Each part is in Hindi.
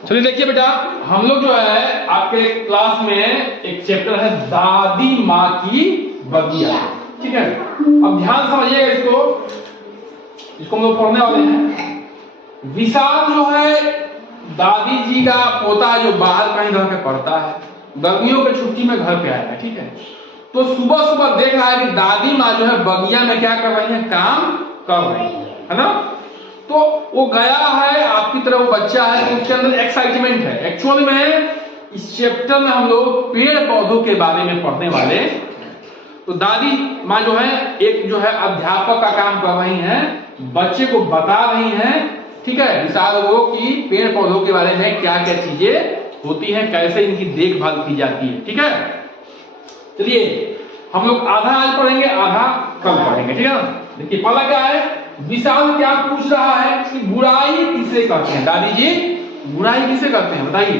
चलिए देखिए बेटा, हम लोग जो है आपके क्लास में एक चैप्टर है दादी माँ की बगिया, ठीक है। अब ध्यान समझिएगा इसको हम लोग पढ़ने वाले हैं। विशाल जो है दादी जी का पोता है जो बाहर कहीं रह के पढ़ता है, गर्मियों की छुट्टी में घर पे आया है, ठीक है। तो सुबह सुबह देख रहा है कि दादी माँ जो है बगिया में क्या कर रही है, काम कर रही है ना। तो वो गया है, आपकी तरह वो बच्चा है, तो उसके अंदर एक्साइटमेंट है। एक्चुअल में इस चैप्टर में हम लोग पेड़ पौधों के बारे में पढ़ने वाले। तो दादी माँ जो है एक जो है अध्यापक का काम कर रही हैं, बच्चे को बता रही हैं, ठीक है, विशाल को कि पेड़ पौधों के बारे में क्या क्या चीजें होती हैं, कैसे इनकी देखभाल की जाती है, ठीक है। चलिए हम लोग आधा आज पढ़ेंगे, आधा कल पढ़ेंगे, ठीक है ना। देखिए पहला क्या है, विशाल क्या पूछ रहा है कि बुराई किसे कहते हैं। दादी जी बुराई किसे कहते हैं बताइए।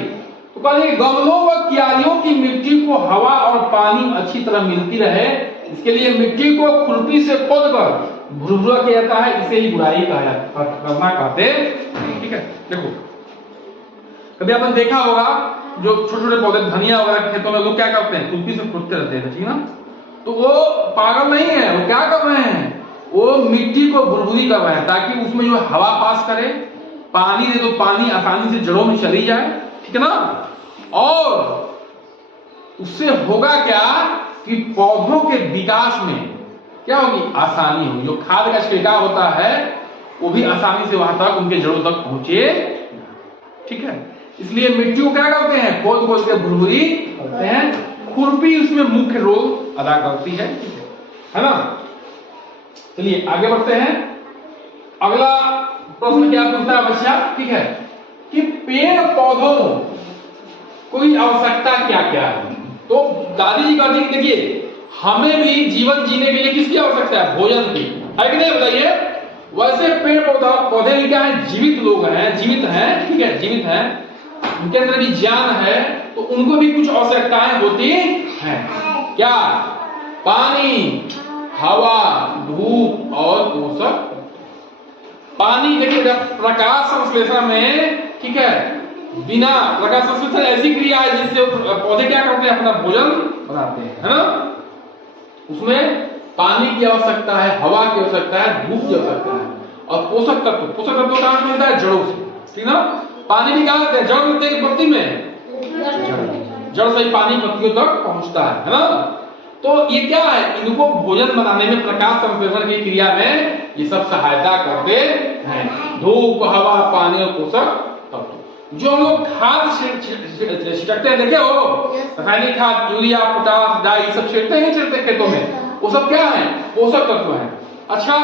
तो कहते गमलों व क्यारियों की मिट्टी को हवा और पानी अच्छी तरह मिलती रहे, इसके लिए मिट्टी को खुरपी से खोदकर भुरभुरा किया जाता है, इसे ही बुराई करना कहते हैं, ठीक है। देखो कभी आपने देखा होगा जो छोटे छोटे पौधे धनिया वगैरह खेतों में लोग क्या करते हैं, खुरपी से खोदते रहते हैं, ठीक है ना। तो वो पागल नहीं है, वो क्या कर रहे हैं, वो मिट्टी को भुरभुरी कर रहे हैं ताकि उसमें जो हवा पास करे, पानी दे तो पानी आसानी से जड़ों में चली जाए, ठीक है ना। और उससे होगा क्या कि पौधों के विकास में क्या होगी, आसानी होगी। जो खाद का छिड़काव होता है वो भी आसानी से वहां तक उनके जड़ों तक पहुंचे, ठीक है। इसलिए मिट्टी को क्या करते हैं, खोद खोद के भुरभुरी करते हैं, खुरपी उसमें मुख्य रोल अदा करती है ना। चलिए आगे बढ़ते हैं। अगला प्रश्न क्या पूछता है बच्चा, ठीक है, कि पेड़ पौधों कोई आवश्यकता क्या क्या है। तो दादी जी कहती है देखिए हमें भी जीवन जीने के लिए किसकी आवश्यकता है, भोजन की, है कि नहीं बताइए। वैसे पेड़ पौधे भी क्या है, जीवित लोग हैं, जीवित हैं, ठीक है, जीवित हैं, उनके अंदर भी ज्ञान है, तो उनको भी कुछ आवश्यकताएं होती हैं। क्या, पानी, हवा, धूप और पोषक। पानी देखिए प्रकाश संश्लेषण में, ठीक है, बिना प्रकाश संश्लेषण ऐसी क्रिया है जिससे पौधे क्या करते हैं, अपना भोजन बनाते हैं, है ना। उसमें पानी की आवश्यकता है, हवा की आवश्यकता है, धूप की आवश्यकता है, और पोषक तत्व कहां मिलता है, जड़ों से, ठीक ना। पानी भी कहां से, जड़ मिलते हैं पत्ती में, जड़ से पानी पत्तियों तक पहुंचता है ना। तो ये क्या है, इनको भोजन बनाने में प्रकाश संश्लेषण की क्रिया में ये सब सहायता करते हैं। धूप, हवा, पानी और पोषक तत्व। जो हम लोग खाद छिड़कते हैं, देखे हो रासायनिक खाद, यूरिया, पोटास, डाई, सब छिड़कते हैं, छिड़कते खेतों में, वो सब क्या है, पोषक तत्व है। अच्छा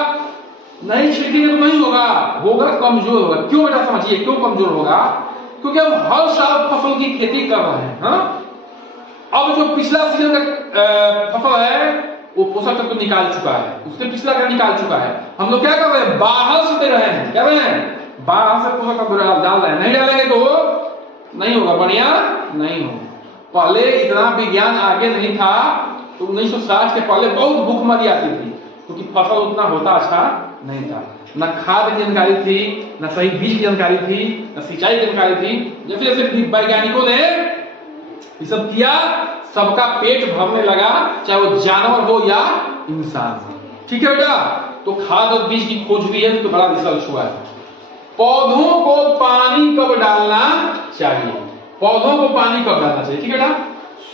नहीं छिड़केंगे तो नहीं होगा, कमजोर होगा। क्यों बेटा समझिए, क्यों कमजोर होगा, क्योंकि हम हर साल फसल की खेती कर रहे हैं, हाँ? अब जो पिछला सीजन का फसल है वो पोषक तत्व निकाल चुका है, उसने पिछला का निकाल चुका है। हम लोग क्या कर रहे हैं, बाहर से दे रहे हैं, क्या रहे हैं, बाहर से पोषक तत्व डाल रहे हैं। नहीं डालेंगे तो नहीं होगा, बढ़िया नहीं होगा। पहले इतना विज्ञान आगे नहीं था, तो 1960 के पहले बहुत भूखमरी आती थी, क्योंकि फसल उतना होता अच्छा नहीं था, न खाद की जानकारी थी, न सही बीज की जानकारी थी, न सिंचाई की जानकारी थी। जैसे जैसे वैज्ञानिकों ने ये सब किया, सबका पेट भरने लगा, चाहे वो जानवर हो या इंसान हो, ठीक है बेटा। तो खाद और बीज की खोज हुई है, तो बड़ा रिसर्च हुआ है। पौधों को पानी कब डालना चाहिए, पौधों को पानी कब डालना चाहिए, ठीक है बेटा,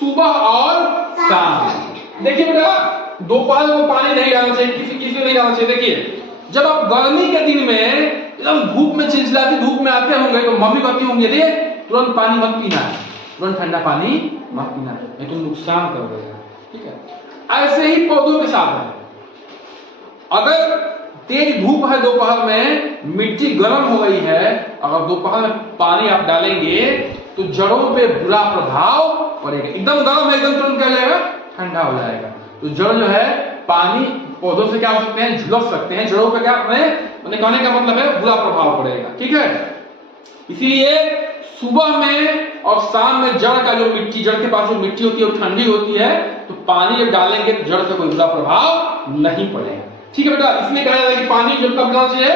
सुबह और शाम। देखिए बेटा दोपहर को पानी नहीं डालना चाहिए, किसी नहीं डालना चाहिए। देखिए जब आप गर्मी के दिन में एकदम धूप में चिलचिलाती धूप में आते होंगे, तो मम्मी कहती होंगी तुरंत पानी मत पीना है, तुरंत ठंडा पानी मत पीना है, नहीं तो नुकसान कर देगा, ठीक है। ऐसे ही पौधों के साथ है, अगर तेज धूप है दोपहर में, मिट्टी गर्म हो गई है, अगर दोपहर में पानी आप डालेंगे तो जड़ों पे बुरा प्रभाव पड़ेगा। एकदम गर्म है, एकदम तुरंत क्या जाएगा, ठंडा हो जाएगा। तो जड़ जो है पानी पौधों से क्या हो सकते हैं, झुलस सकते हैं, जड़ों पे क्या मैंने कहने का मतलब है बुरा प्रभाव पड़ेगा, ठीक है। इसीलिए सुबह में और शाम में जड़ का जो मिट्टी, जड़ के पास जो मिट्टी होती है वो ठंडी होती है, तो पानी जब डालेंगे तो जड़ पे कोई बुरा प्रभाव नहीं पड़ेगा, ठीक है बेटा। इसलिए कहा जाता है कि पानी जब कब डालना चाहिए,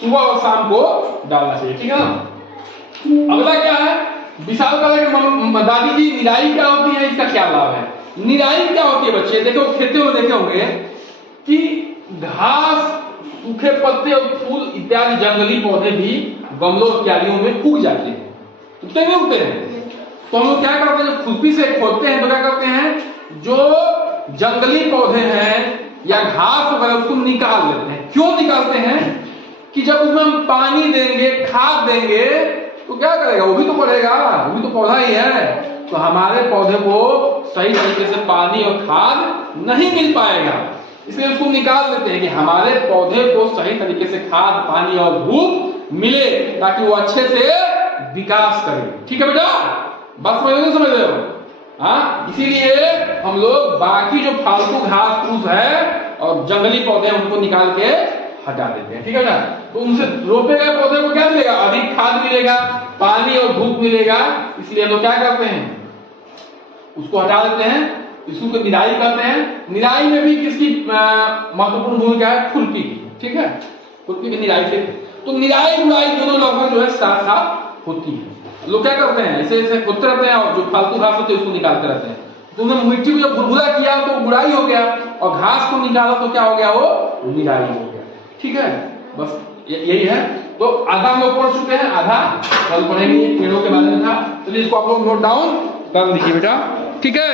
सुबह और शाम को डालना चाहिए, ठीक है ना। अगला क्या है, विशाल कहा कि दादी जी निराई क्या होती है, इसका क्या लाभ है? निराई क्या होती है बच्चे? देखो खेतों में देखे होंगे कि घास, सूखे पत्ते और फूल इत्यादि जंगली पौधे भी गमलों क्यारियों में उग जाते हैं। उगते नहीं उगते हैं? तो हम लोग क्या करते हैं, जब खुरपी से खोदते हैं तो क्या करते हैं, जो जंगली पौधे हैं या घास वगैरह उसको निकाल लेते हैं। क्यों निकालते हैं? कि जब उसमें हम पानी देंगे, खाद देंगे तो क्या करेगा, वो भी तो बढ़ेगा, वो भी तो पौधा ही है। तो हमारे पौधे को सही तरीके से पानी और खाद नहीं मिल पाएगा, इसलिए उसको निकाल देते हैं कि हमारे पौधे को सही तरीके से खाद, पानी और धूप मिले ताकि वो अच्छे से विकास करे। ठीक है बेटा, बात समझ रहे हो? हाँ, इसीलिए हम लोग बाकी जो फालतू घास फूस है और जंगली पौधे हैं उनको निकाल के हटा देते हैं। ठीक है ना? तो उनसे रोपे गए पौधे को क्या मिलेगा, अधिक खाद मिलेगा, पानी और धूप मिलेगा। इसलिए हम लोग क्या करते हैं, उसको हटा देते हैं, इसको निराई करते हैं। निराई में भी किसकी महत्वपूर्ण भूमिका है? खुरपी की। ठीक है, खुरपी की निराई से तो निराई गुड़ाई दोनों लगभग जो है साथ साथ होती है। लोग क्या करते हैं, ऐसे ऐसे खोदते रहते हैं और जो फालतू घास होती है उसको निकालते रहते हैं। तो उन्होंने मिट्टी को जब भुरभुरा किया तो गुड़ाई हो गया, और घास को निकाला तो क्या हो गया, वो निराई हो गया। ठीक है, बस यही है। तो आधा हम लोग पढ़ चुके हैं, आधा कल पढ़ेंगे। पेड़ों के बारे में था, चलिए इसको आप लोग नोट डाउन कर लीजिए बेटा। ठीक है।